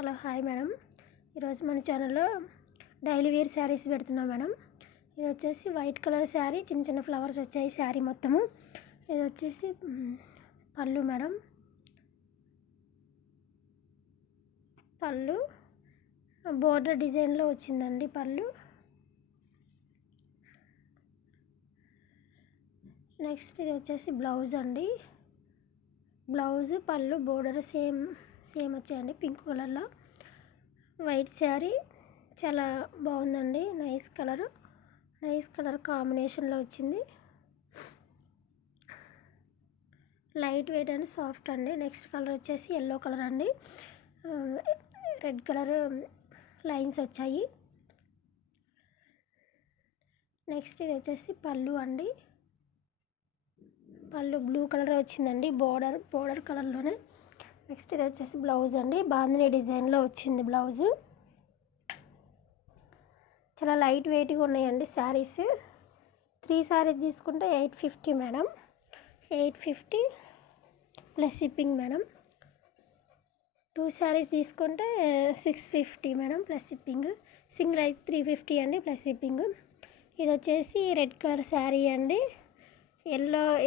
Hello hi madam. ఈరోజు మన ఛానల్లో డైలీ వేర్ శారీస్ పెడుతున్నాం మేడం. ఇది వచ్చేసి వైట్ కలర్ శారీ, చిన్న చిన్న ఫ్లవర్స్ వచ్చాయి శారీ మొత్తము. ఇది వచ్చేసి పళ్ళు మేడం. పళ్ళు బోర్డర్ డిజైన్లో వచ్చిందండి పళ్ళు. నెక్స్ట్ ఇది వచ్చేసి బ్లౌజ్ అండి. బ్లౌజ్ పళ్ళు బోర్డర్ సేమ్ వచ్చాయండి. పింక్ కలర్లో వైట్ శారీ చాలా బాగుందండి. నైస్ కలర్ కాంబినేషన్లో వచ్చింది. లైట్ వెయిట్ అండ్ సాఫ్ట్ అండి. నెక్స్ట్ కలర్ వచ్చేసి ఎల్లో కలర్ అండి. రెడ్ కలర్ లైన్స్ వచ్చాయి. నెక్స్ట్ ఇది వచ్చేసి పళ్ళు అండి. పళ్ళు బ్లూ కలర్ వచ్చిందండి, బోర్డర్ కలర్లోనే. నెక్స్ట్ ఇది వచ్చేసి బ్లౌజ్ అండి. బాందిని డిజైన్లో వచ్చింది బ్లౌజు. చాలా లైట్ వెయిట్గా ఉన్నాయండి శారీస్. 3 శారీస్ తీసుకుంటే 850 madam. 850 plus shipping madam. 2 saris తీసుకుంటే 650 మేడం ప్లస్ షిప్పింగ్. సింగిల్ అయితే 350 అండి ప్లస్ షిప్పింగ్. ఇది వచ్చేసి రెడ్ కలర్ శారీ అండి.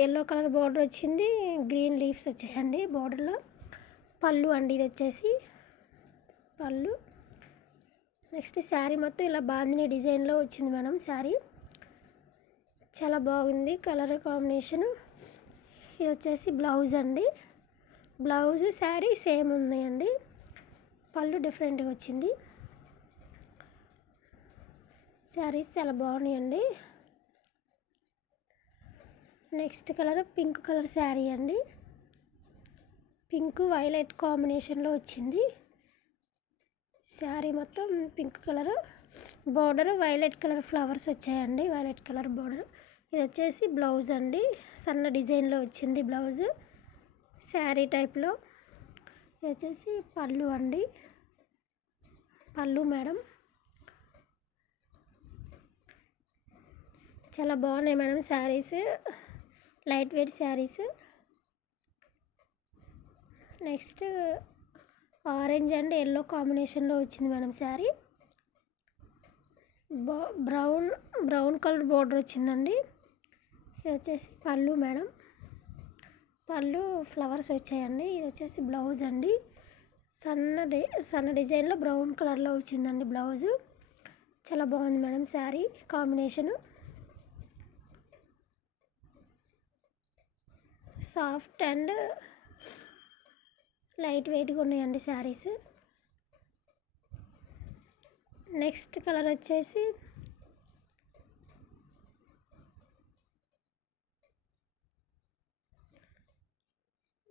ఎల్లో కలర్ బోర్డర్ వచ్చింది, గ్రీన్ లీవ్స్ వచ్చాయండి బోర్డర్లో. పళ్ళు అండి. ఇది వచ్చేసి పళ్ళు. నెక్స్ట్ శారీ మొత్తం ఇలా బాందిని డిజైన్లో వచ్చింది మేడం శారీ. చాలా బాగుంది కలర్ కాంబినేషను. ఇది వచ్చేసి బ్లౌజ్ అండి. బ్లౌజ్ శారీ సేమ్ ఉన్నాయండి, పళ్ళు డిఫరెంట్గా వచ్చింది. శారీస్ చాలా బాగున్నాయండి. Next colour pink colour sari అండి. పింక్ వైలెట్ కాంబినేషన్లో వచ్చింది శారీ మొత్తం. Pink colour border, violet colour flowers వచ్చాయండి, వైలెట్ కలర్ బోర్డర్. ఇది వచ్చేసి బ్లౌజ్ అండి. సన్న డిజైన్లో వచ్చింది బ్లౌజ్ శారీ టైప్లో. ఇది వచ్చేసి పళ్ళు అండి. పళ్ళు మేడం. చాలా బాగున్నాయి madam saris, light weight saris. Next orange and yellow కాంబినేషన్లో వచ్చింది madam sari. Brown colour border వచ్చిందండి. ఇది వచ్చేసి పళ్ళు మేడం. పళ్ళు ఫ్లవర్స్ వచ్చాయండి. ఇది వచ్చేసి బ్లౌజ్ అండి. సన్న డిజైన్లో బ్రౌన్ కలర్లో వచ్చిందండి బ్లౌజు. చాలా బాగుంది madam sari combination. Soft and light వెయిట్గా ఉన్నాయండి శారీస్. నెక్స్ట్ కలర్ వచ్చేసి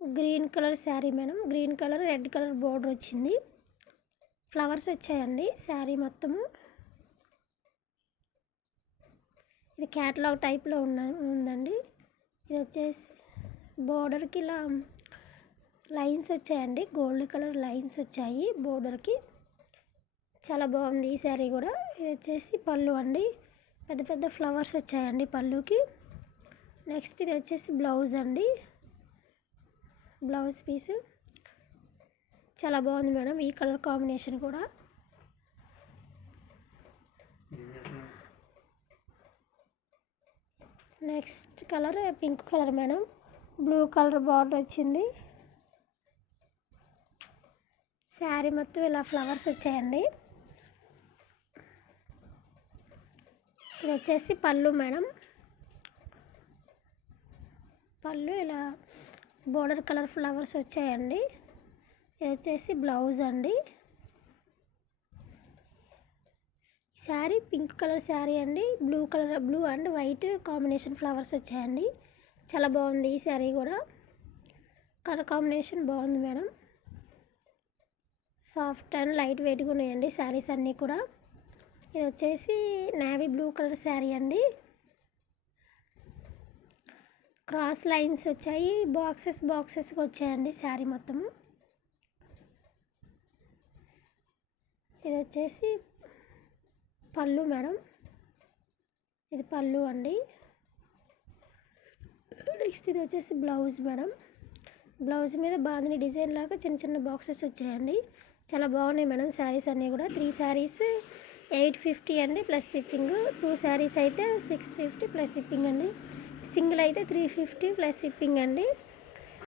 green colour sari madam. Green colour red colour border వచ్చింది, ఫ్లవర్స్ వచ్చాయండి శారీ మొత్తము. ఇది క్యాటలాగ్ టైప్లో ఉందండి. ఇది వచ్చేసి బోర్డర్కి ఇలా లైన్స్ వచ్చాయండి, గోల్డ్ కలర్ లైన్స్ వచ్చాయి బోర్డర్కి. చాలా బాగుంది ఈ శారీ కూడా. ఇది వచ్చేసి పళ్ళు అండి. పెద్ద పెద్ద ఫ్లవర్స్ వచ్చాయండి పళ్ళుకి. నెక్స్ట్ ఇది వచ్చేసి బ్లౌజ్ అండి. బ్లౌజ్ పీసు చాలా బాగుంది మేడం ఈ కలర్ కాంబినేషన్ కూడా. Next colour pink colour madam. Blue colour border వచ్చింది. శారీ మొత్తం ఇలా ఫ్లవర్స్ వచ్చాయండి. ఇది వచ్చేసి పళ్ళు మేడం. పళ్ళు ఇలా బోర్డర్ కలర్ ఫ్లవర్స్ వచ్చాయండి. ఇది వచ్చేసి బ్లౌజ్ అండి. శారీ పింక్ కలర్ శారీ అండి. Blue and white combination flowers వచ్చాయండి. చాలా బాగుంది ఈ శారీ కూడా. కలర్ కాంబినేషన్ బాగుంది మేడం. సాఫ్ట్ అండ్ లైట్ వెయిట్గా ఉన్నాయండి శారీస్ అన్నీ కూడా. ఇది వచ్చేసి నేవీ బ్లూ కలర్ శారీ అండి. క్రాస్ లైన్స్ వచ్చాయి, బాక్సెస్గా వచ్చాయండి శారీ మొత్తము. ఇది వచ్చేసి పళ్ళు మేడం. ఇది పళ్ళు అండి. నెక్స్ట్ ఇది వచ్చేసి బ్లౌజ్ మేడం. బ్లౌజ్ మీద బాందిని డిజైన్ లాగా చిన్న చిన్న బాక్సెస్ వచ్చాయండి. చాలా బాగున్నాయి మేడం శారీస్ అన్నీ కూడా. 3 శారీస్ 850 అండి ప్లస్ షిప్పింగ్. 2 శారీస్ అయితే 650 ప్లస్ షిప్పింగ్ అండి. సింగిల్ అయితే 350 ప్లస్ షిప్పింగ్ అండి.